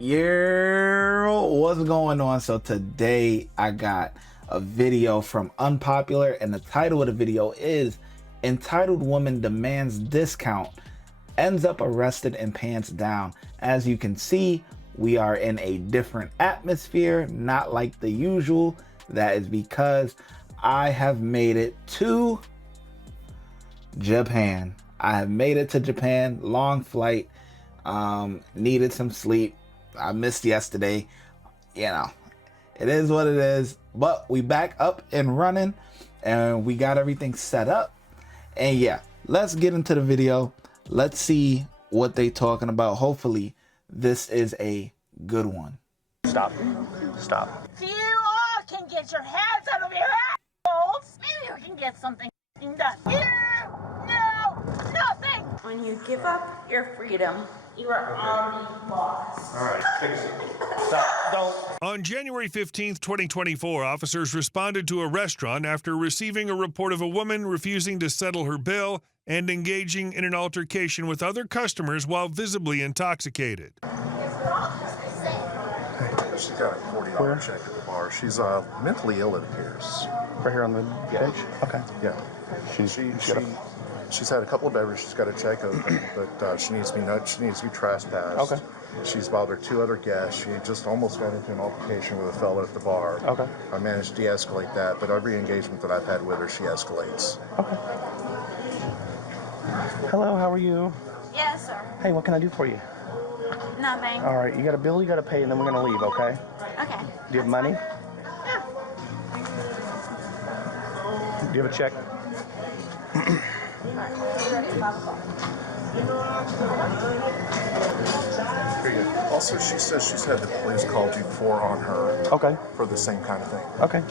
Yeah, what's going on? So today I got a video from Unpopular, and the title of the video is Entitled Woman Demands Discount, Ends Up Arrested and Pants Down. As you can see, we are in a different atmosphere, not like the usual. That is because I have made it to Japan. I have made it to Japan, long flight, needed some sleep. I missed yesterday. You know, it is what it is, but we back up and running and we got everything set up. And yeah, let's get into the video. Let's see what they talking about. Hopefully this is a good one. Stop. You all can get your hands out of your assholes. Maybe we can get something done. Here, no, nothing. When you give up your freedom, you are already lost. All right, fix it. Stop. Don't. On January 15th, 2024, officers responded to a restaurant after receiving a report of a woman refusing to settle her bill and engaging in an altercation with other customers while visibly intoxicated. She's got a $40 check at the bar. She's mentally ill, it appears. Right here on the page? Okay. Yeah. She's had a couple of beverages. She's got a check open, but she needs to be trespassed. Okay. She's bothered two other guests. She just almost got into an altercation with a fellow at the bar. Okay. I managed to de-escalate that, but every engagement that I've had with her, she escalates. Okay. Hello, how are you? Yes, sir. Hey, what can I do for you? Nothing. All right, you got a bill you got to pay, and then we're going to leave, okay? Okay. Do you have money? Yeah. Do you have a check? Here you go. Also, she says she's had the police called you before on her Okay. for the same kind of thing. Okay.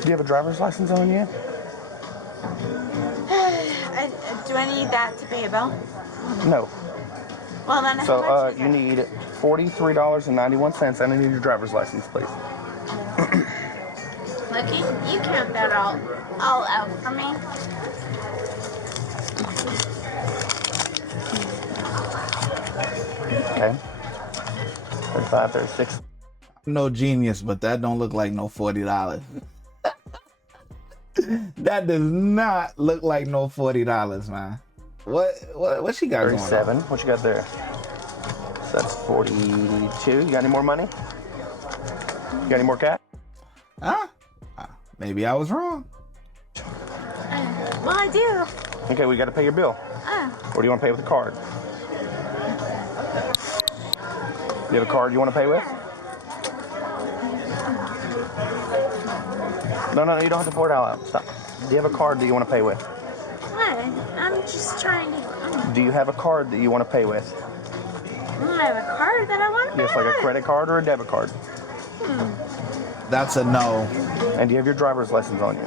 Do you have a driver's license on you? Do I need that to pay a bill? No. Well, then So how much is you it? need $43.91, and I need your driver's license, please. Look, you count that all out for me. Okay. 35, 36. No genius, but that don't look like no $40. That does not look like no $40, man. What she got going 37. on? What you got there? So that's 42. You got any more money? You got any more cash? Huh? Maybe I was wrong. Well, I do. Okay, we got to pay your bill. Or do you want to pay with a card? You have a card you want to pay with? No, you don't have to pour it all out. Stop. Do you have a card that you want to pay with? What? I'm just trying to. Do you have a card that you want to pay with? I have a card that I want to pay Yes, like a with. credit card or a debit card? That's a no. And do you have your driver's license on you?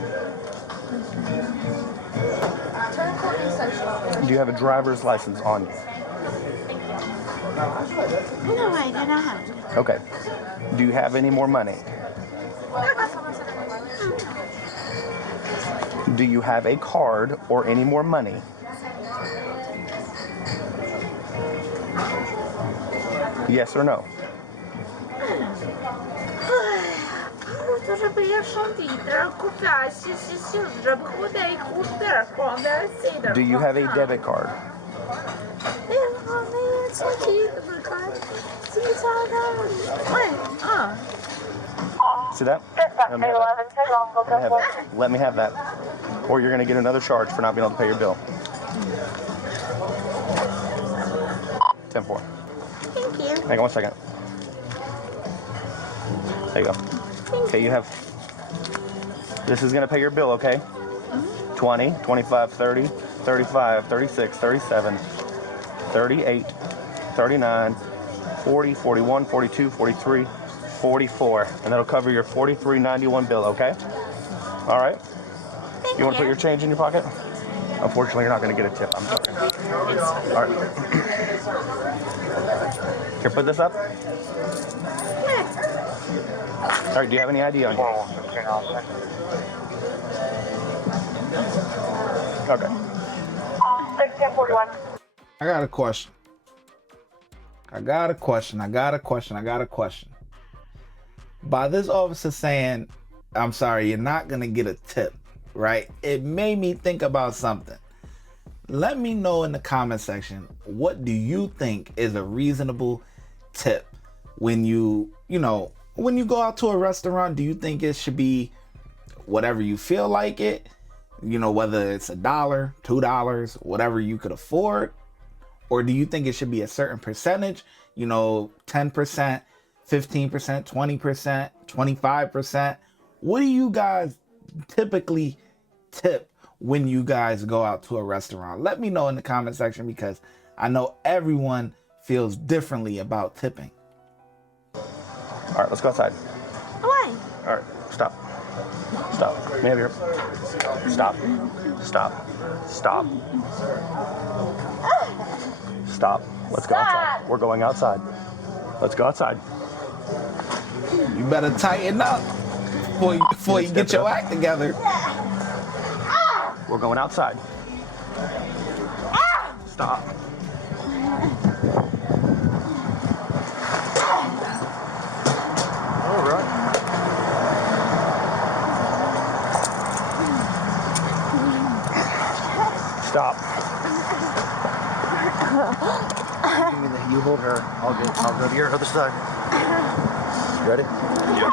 Do you have a driver's license on you? No, I do not. Okay. Do you have any more money? Do you have a card or any more money? Yes or no? Do you have a debit card? See that? Let me have that. Or you're going to get another charge for not being able to pay your bill. 10-4. Thank you. Hang on one second. There you go. Okay, you have... This is going to pay your bill, okay? 20, 25, 30, 35, 36, 37, 38, 39, 40, 41, 42, 43, 44. And that'll cover your $43.91 bill, okay? All right? Thank You want to put your change in your pocket? Unfortunately, you're not going to get a tip. I'm sorry. All right. Here, put this up. All right, do you have any ID on you? Okay. 1641. I got a question. I got a question. By this officer saying, I'm sorry, you're not going to get a tip, right? It made me think about something. Let me know in the comment section, what do you think is a reasonable tip when you go out to a restaurant? Do you think it should be whatever you feel like it? Whether it's $1, $2, whatever you could afford? Or do you think it should be a certain percentage? 10%, 15%, 20%, 25%? What do you guys typically tip when you guys go out to a restaurant? Let me know in the comment section, because I know everyone feels differently about tipping. All right, let's go outside. Why? All right, stop. Stop. Let me have your... Stop. Stop. Stop. Stop. Let's go outside. We're going outside. Let's go outside. You better tighten up before you get your act together. We're going outside. Stop. All right. Stop. You hold her. I'll go to your other side. Ready? Yeah.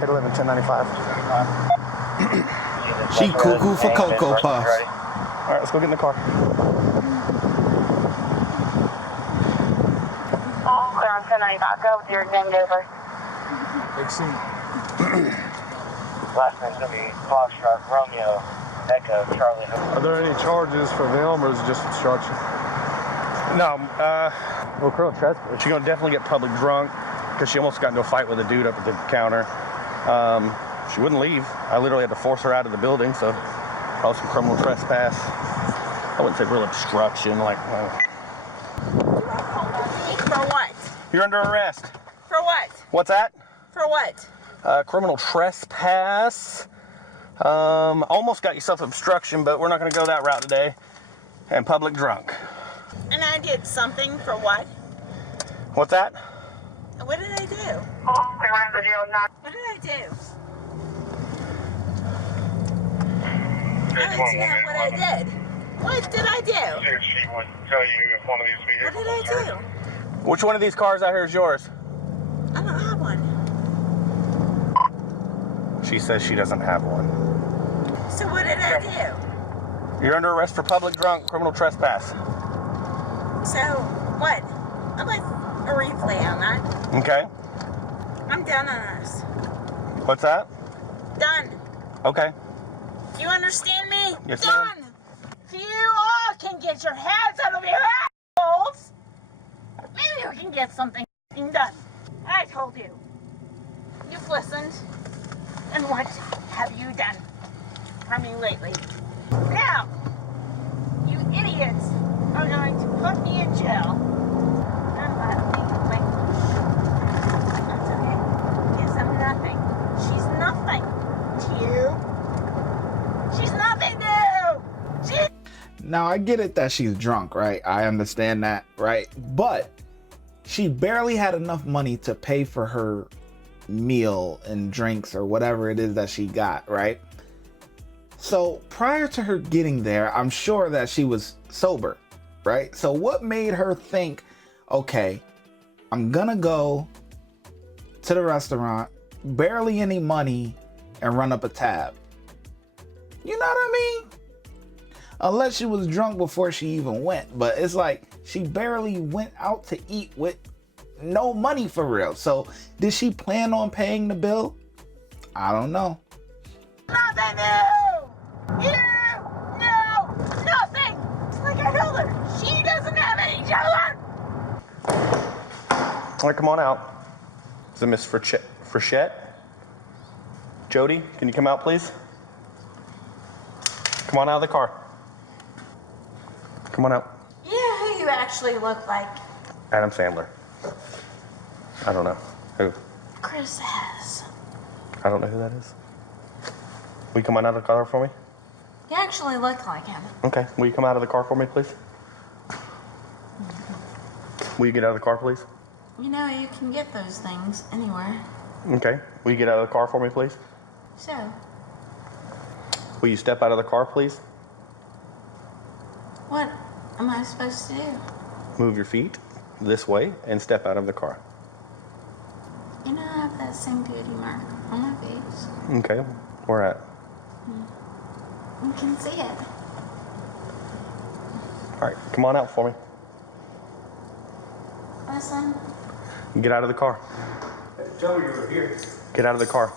Hit 11, 1095. She cuckoo for Cocoa Puffs. All right, let's go get in the car. Clear on 1095. Go with your name over. Big scene. Last name's gonna be Foxtrot, Romeo, Echo, Charlie. Are there any charges for them, or is it just obstruction? No, Well, criminal trespass. she's gonna definitely get public drunk because she almost got into a fight with a dude up at the counter. She wouldn't leave. I literally had to force her out of the building, so probably some criminal trespass. I wouldn't say real obstruction, like. For what? You're under arrest. For what? What's that? For what? Criminal trespass. Almost got yourself obstruction, but we're not going to go that route today. And public drunk. And I did something for what? What's that? What did I do? What did I do? I want to know what I did. What did I do? She would tell you if one of these What vehicles did I do? Which one of these cars out here is yours? I don't have one. She says she doesn't have one. So what did I do? You're under arrest for public drunk, criminal trespass. So what? I'd like a replay on that. Okay. I'm done on this. What's that? Done. Okay. You understand me? Yes, Done. ma'am. If you all can get your heads out of your assholes, maybe we can get something done. I told you. You've listened. And what have you done for me lately? Now, you idiots are going to put me in jail. And let me wait. That's okay. Because I'm nothing. She's nothing to you. She's nothing to you. Now, I get it that she's drunk, right? I understand that, right? But she barely had enough money to pay for her meal and drinks or whatever it is that she got, right? So prior to her getting there, I'm sure that she was sober, right? So what made her think, okay, I'm gonna go to the restaurant, barely any money, and run up a tab? You know what I mean? Unless she was drunk before she even went, but it's like she barely went out to eat with no money for real. So did she plan on paying the bill? I don't know. Nothing new! You know nothing! It's like I told her, she doesn't have any children! All right, come on out. Is it Miss Frechette? Jody, can you come out, please? Come on out of the car. Come on out. You know who you actually look like? Adam Sandler. I don't know. Who? Chris has. I don't know who that is. Will you come on out of the car for me? You actually look like him. Okay. Will you come out of the car for me, please? Will you get out of the car, please? You know, you can get those things anywhere. Okay. Will you get out of the car for me, please? So, Will you step out of the car, please? what am I supposed to do? Move your feet this way and step out of the car. You know, I have that same beauty mark on my face. Okay. Where at? You can see it. All right. Come on out for me. Listen, Get out of the car. Tell me you were here. Get out of the car.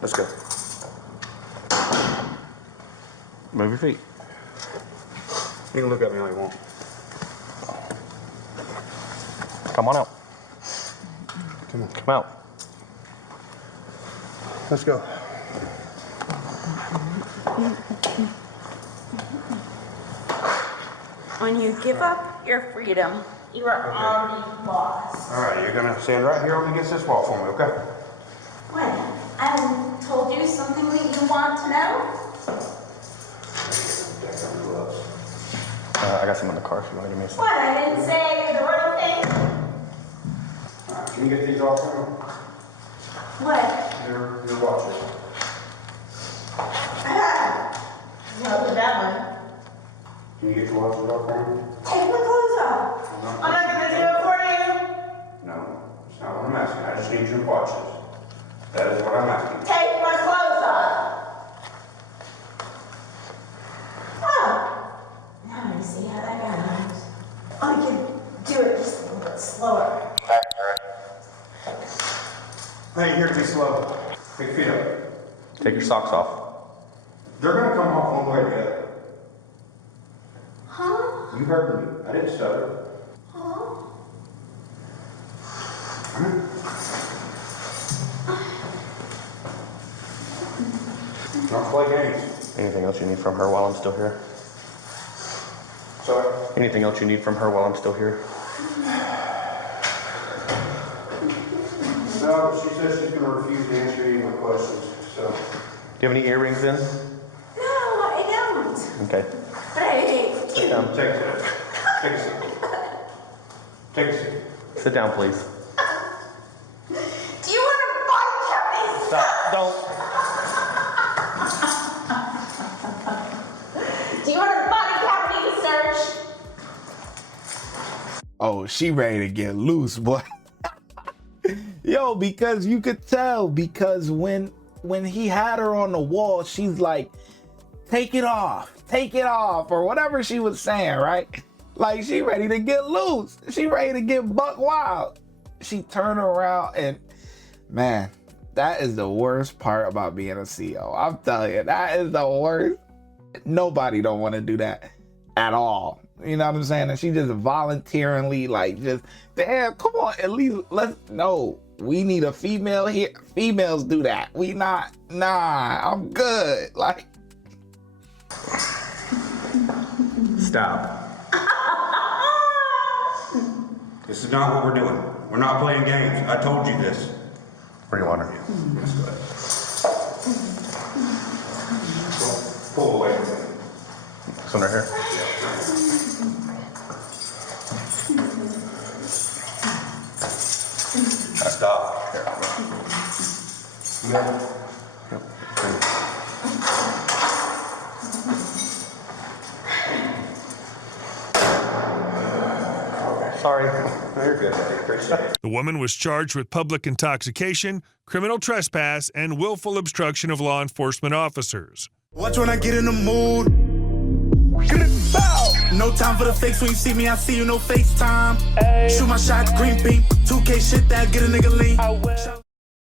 Let's go. Move your feet. You can look at me all you want. Come on out. Come on. Come out. Let's go. when you give up your freedom, you are already lost. All right, you're gonna stand right here up against this wall for me, okay? When I told you something that you want to know? I got some in the car if you want to give me some. What, I didn't say I did the real thing? All right, can you get these off for me? What? Your watches. No, that one. Can you get your watches off for me? Take my clothes off. I'm not gonna do it for you. No, that's not what I'm asking. I just need your watches. That is what I'm asking. Take my clothes off. Oh. Now I see how that goes. I can do it just a little bit slower. I ain't here to be slow. Take your feet up. Take your socks off. They're gonna come off one way or the other. Huh? You heard me. I didn't stutter. Huh? Don't play games. Anything else you need from her while I'm still here? Sorry. Anything else you need from her while I'm still here? No, she says she's gonna refuse to answer any of my questions, so. Do you have any earrings in? No, I don't. Okay. But I hate Sit you. down. Take a seat. Take a seat. Take a seat. Sit down, please. Do you want to body count Stop. Don't. me? Do you want to body count me, search? Oh, she ready to get loose, boy. Yo, because you could tell, because when he had her on the wall, she's like, take it off, or whatever she was saying, right? Like, she ready to get loose. She ready to get buck wild. She turned around and, man, that is the worst part about being a CEO. I'm telling you, that is the worst. Nobody don't want to do that at all. You know what I'm saying? And she just voluntarily, like, just, damn, come on, at least no, we need a female here. Females do that. We not, nah, I'm good. Like, Stop. This is not what we're doing. We're not playing games. I told you this. Where do you want her? Let's go ahead. Pull away. This one right here. Stop. You got it? Sorry. No, you're good, buddy. Appreciate it. The woman was charged with public intoxication, criminal trespass, and willful obstruction of law enforcement officers. Watch when I get in the mood. No time for the fakes. When you see me, I see you, no FaceTime. Shoot my shot, green beam. 2K shit that get a nigga lean.